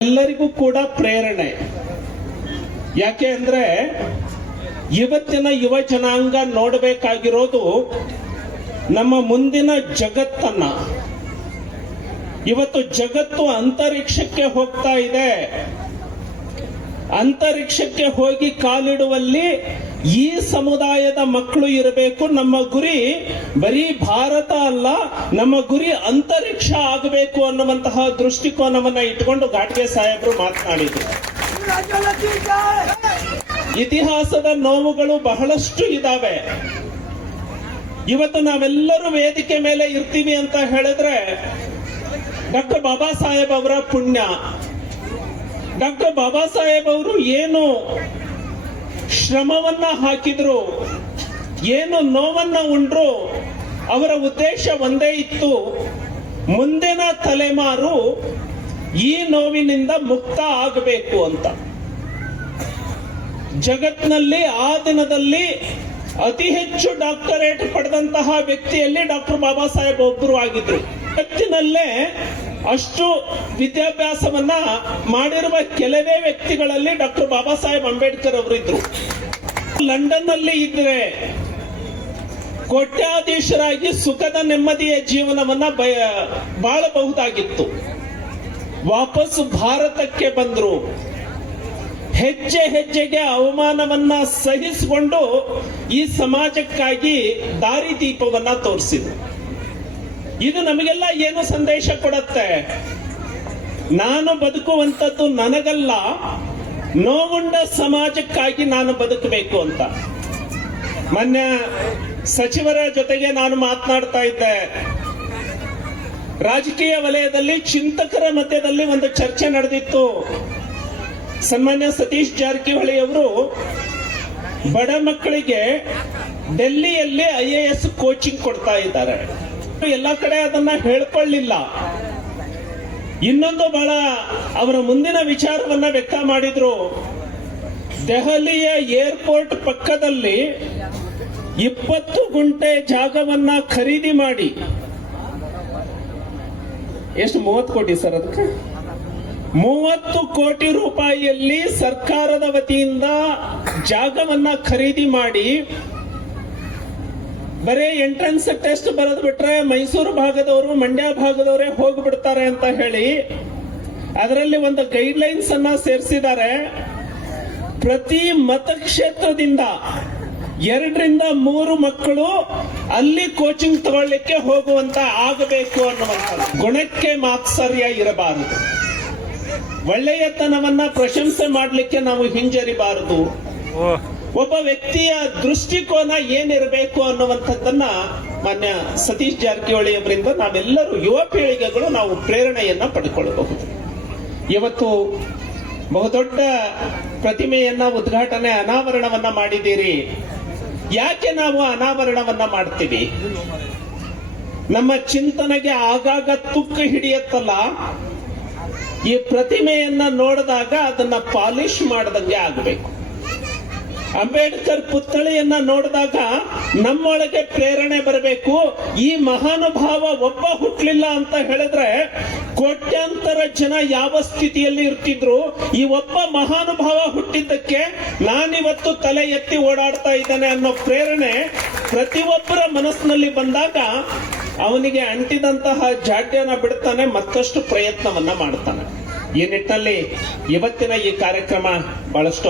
ಎಲ್ಲರಿಗೂ ಕೂಡ ಪ್ರೇರಣೆ. ಯಾಕೆ ಅಂದ್ರೆ ಇವತ್ತಿನ ಯುವ ಜನಾಂಗ ನೋಡಬೇಕಾಗಿರೋದು ನಮ್ಮ ಮುಂದಿನ ಜಗತ್ತನ್ನ. ಇವತ್ತು ಜಗತ್ತು ಅಂತರಿಕ್ಷಕ್ಕೆ ಹೋಗ್ತಾ ಇದೆ. ಅಂತರಿಕ್ಷಕ್ಕೆ ಹೋಗಿ ಕಾಲಿಡುವಲ್ಲಿ ಈ ಸಮುದಾಯದ ಮಕ್ಕಳು ಇರಬೇಕು, ನಮ್ಮ ಗುರಿ ಬರೀ ಭಾರತ ಅಲ್ಲ, ನಮ್ಮ ಗುರಿ ಅಂತರಿಕ್ಷ ಆಗಬೇಕು ಅನ್ನುವಂತಹ ದೃಷ್ಟಿಕೋನವನ್ನ ಇಟ್ಕೊಂಡು ಘಾಟ್ಗೆ ಸಾಹೇಬರು ಮಾತನಾಡಿದ್ರು. ಇತಿಹಾಸದ ನೋವುಗಳು ಬಹಳಷ್ಟು ಇದ್ದಾವೆ ಇವತ್ತು ನಾವೆಲ್ಲರೂ ವೇದಿಕೆ ಮೇಲೆ ಇರ್ತೀವಿ ಅಂತ ಹೇಳಿದ್ರೆ, ಡಾಕ್ಟರ್ ಬಾಬಾ ಸಾಹೇಬ್ ಅವರ ಪುಣ್ಯ. ಡಾಕ್ಟರ್ ಬಾಬಾ ಸಾಹೇಬ್ ಅವರು ಏನು ಶ್ರಮವನ್ನ ಹಾಕಿದ್ರು, ಏನು ನೋವನ್ನ ಉಂಡ್ರು, ಅವರ ಉದ್ದೇಶ ಒಂದೇ ಇತ್ತು, ಮುಂದಿನ ತಲೆಮಾರು ಈ ನೋವಿನಿಂದ ಮುಕ್ತ ಆಗಬೇಕು ಅಂತ. ಜಗತ್ನಲ್ಲಿ ಆ ದಿನದಲ್ಲಿ ಅತಿ ಹೆಚ್ಚು ಡಾಕ್ಟರೇಟ್ ಪಡೆದಂತಹ ವ್ಯಕ್ತಿಯಲ್ಲಿ ಡಾಕ್ಟರ್ ಬಾಬಾ ಸಾಹೇಬ್ ಒಬ್ಬರು ಆಗಿದ್ರು. ಜಗತ್ತಿನಲ್ಲೇ ಅಷ್ಟು ವಿದ್ಯಾಭ್ಯಾಸವನ್ನ ಮಾಡಿರುವ ಕೆಲವೇ ವ್ಯಕ್ತಿಗಳಲ್ಲಿ ಡಾಕ್ಟರ್ ಬಾಬಾ ಸಾಹೇಬ್ ಅಂಬೇಡ್ಕರ್ ಅವರು ಇದ್ರು ಲಂಡನ್ನಲ್ಲಿ ಇದ್ರೆ ಕೋಟ್ಯಾಧೀಶರಾಗಿ ಸುಖದ ನೆಮ್ಮದಿಯ ಜೀವನವನ್ನ ಬಯ, ಬಾಳಬಹುದಾಗಿತ್ತು. ವಾಪಸ್ ಭಾರತಕ್ಕೆ ಬಂದ್ರು. ಹೆಜ್ಜೆ ಹೆಜ್ಜೆಗೆ ಅವಮಾನವನ್ನ ಸಹಿಸಿಕೊಂಡು ಈ ಸಮಾಜಕ್ಕಾಗಿ ದಾರಿದೀಪವನ್ನ ತೋರಿಸಿದ್ರು. ಇದು ನಮಗೆಲ್ಲ ಏನು ಸಂದೇಶ ಕೊಡುತ್ತೆ. ನಾನು ಬದುಕುವಂಥದ್ದು ನನಗಲ್ಲ, ನೋವುಂಡ ಸಮಾಜಕ್ಕಾಗಿ ನಾನು ಬದುಕಬೇಕು ಅಂತ. ಮೊನ್ನೆ ಸಚಿವರ ಜೊತೆಗೆ ನಾನು ಮಾತನಾಡ್ತಾ ಇದ್ದೆ. ರಾಜಕೀಯ ವಲಯದಲ್ಲಿ ಚಿಂತಕರ ಮಧ್ಯದಲ್ಲಿ ಒಂದು ಚರ್ಚೆ ನಡೆದಿತ್ತು. ಸನ್ಮಾನ್ಯ ಸತೀಶ್ ಜಾರಕಿಹೊಳಿ ಅವರು ಬಡ ಮಕ್ಕಳಿಗೆ ಡೆಲ್ಲಿಯಲ್ಲಿ ಐ ಎ ಎಸ್ ಕೋಚಿಂಗ್ ಕೊಡ್ತಾ ಇದ್ದಾರೆ. ಎಲ್ಲ ಕಡೆ ಅದನ್ನ ಹೇಳ್ಕೊಳ್ಳಿಲ್ಲ. ಇನ್ನೊಂದು ಬಹಳ ಅವರ ಮುಂದಿನ ವಿಚಾರವನ್ನ ವ್ಯಕ್ತ ಮಾಡಿದ್ರು. ದೆಹಲಿಯ ಏರ್ಪೋರ್ಟ್ ಪಕ್ಕದಲ್ಲಿ ಇಪ್ಪತ್ತು ಗುಂಟೆ ಜಾಗವನ್ನ ಖರೀದಿ ಮಾಡಿ. ಎಷ್ಟು ಮೂವತ್ತು ಕೋಟಿ ಸರ್ ಅದಕ್ಕೆ? ಮೂವತ್ತು ಕೋಟಿ ರೂಪಾಯಿಯಲ್ಲಿ ಸರ್ಕಾರದ ವತಿಯಿಂದ ಜಾಗವನ್ನ ಖರೀದಿ ಮಾಡಿ ಬರೀ ಎಂಟ್ರೆನ್ಸ್ ಟೆಸ್ಟ್ ಬರೆದು ಬಿಟ್ರೆ ಮೈಸೂರು ಭಾಗದವರು, ಮಂಡ್ಯ ಭಾಗದವರೇ ಹೋಗ್ಬಿಡ್ತಾರೆ ಅಂತ ಹೇಳಿ ಅದರಲ್ಲಿ ಒಂದು ಗೈಡ್ ಲೈನ್ಸ್ ಅನ್ನ ಸೇರಿಸಿದ್ದಾರೆ. ಪ್ರತಿ ಮತಕ್ಷೇತ್ರದಿಂದ ಎರಡರಿಂದ ಮೂರು ಮಕ್ಕಳು ಅಲ್ಲಿ ಕೋಚಿಂಗ್ ತಗೊಳ್ಳಿಕ್ಕೆ ಹೋಗುವಂತ ಆಗಬೇಕು ಅನ್ನುವಂಥ ಗುಣಕ್ಕೆ ಮಾತ್ಸರ್ಯ ಇರಬಾರದು. ಒಳ್ಳೆಯತನವನ್ನ ಪ್ರಶಂಸೆ ಮಾಡಲಿಕ್ಕೆ ನಾವು ಹಿಂಜರಿಬಾರದು. ಒಬ್ಬ ವ್ಯಕ್ತಿಯ ದೃಷ್ಟಿಕೋನ ಏನಿರಬೇಕು ಅನ್ನುವಂಥದ್ದನ್ನ ಮಾನ್ಯ ಸತೀಶ್ ಜಾರಕಿಹೊಳಿ ಅವರಿಂದ ನಾವೆಲ್ಲರೂ ಯುವ ಪೀಳಿಗೆಗಳು ನಾವು ಪ್ರೇರಣೆಯನ್ನ ಪಡ್ಕೊಳ್ಳಬಹುದು ಇವತ್ತು ಬಹುದೊಡ್ಡ ಪ್ರತಿಮೆಯನ್ನ, ಉದ್ಘಾಟನೆ, ಅನಾವರಣವನ್ನ ಮಾಡಿದ್ದೀರಿ. ಯಾಕೆ ನಾವು ಅನಾವರಣವನ್ನ ಮಾಡ್ತೀವಿ? ನಮ್ಮ ಚಿಂತನೆಗೆ ಆಗಾಗ ತುಕ್ಕು ಹಿಡಿಯತ್ತಲ್ಲ? ಈ ಪ್ರತಿಮೆಯನ್ನ ನೋಡಿದಾಗ ಅದನ್ನ ಪಾಲಿಶ್ ಮಾಡದಂಗೆ ಆಗಬೇಕು. ಅಂಬೇಡ್ಕರ್ ಪುತ್ಥಳಿಯನ್ನ ನೋಡಿದಾಗ ನಮ್ಮೊಳಗೆ ಪ್ರೇರಣೆ ಬರಬೇಕು. ಈ ಮಹಾನುಭಾವ ಒಬ್ಬ ಹುಟ್ಲಿಲ್ಲ ಅಂತ ಹೇಳಿದ್ರೆ ಕೋಟ್ಯಾಂತರ ಜನ ಯಾವ ಸ್ಥಿತಿಯಲ್ಲಿ ಇರ್ತಿದ್ರು, ಈ ಒಬ್ಬ ಮಹಾನುಭಾವ ಹುಟ್ಟಿದ್ದಕ್ಕೆ ನಾನಿವತ್ತು ತಲೆ ಎತ್ತಿ ಓಡಾಡ್ತಾ ಇದ್ದಾನೆ ಅನ್ನೋ ಪ್ರೇರಣೆ ಪ್ರತಿಯೊಬ್ಬರ ಮನಸ್ಸಿನಲ್ಲಿ ಬಂದಾಗ ಅವನಿಗೆ ಅಂಟಿದಂತಹ ಜಾಡ್ಯನ ಬಿಡ್ತಾನೆ, ಮತ್ತಷ್ಟು ಪ್ರಯತ್ನವನ್ನ ಮಾಡ್ತಾನೆ. ಈ ನಿಟ್ಟಿನಲ್ಲಿ ಇವತ್ತಿನ ಈ ಕಾರ್ಯಕ್ರಮ ಬಹಳಷ್ಟು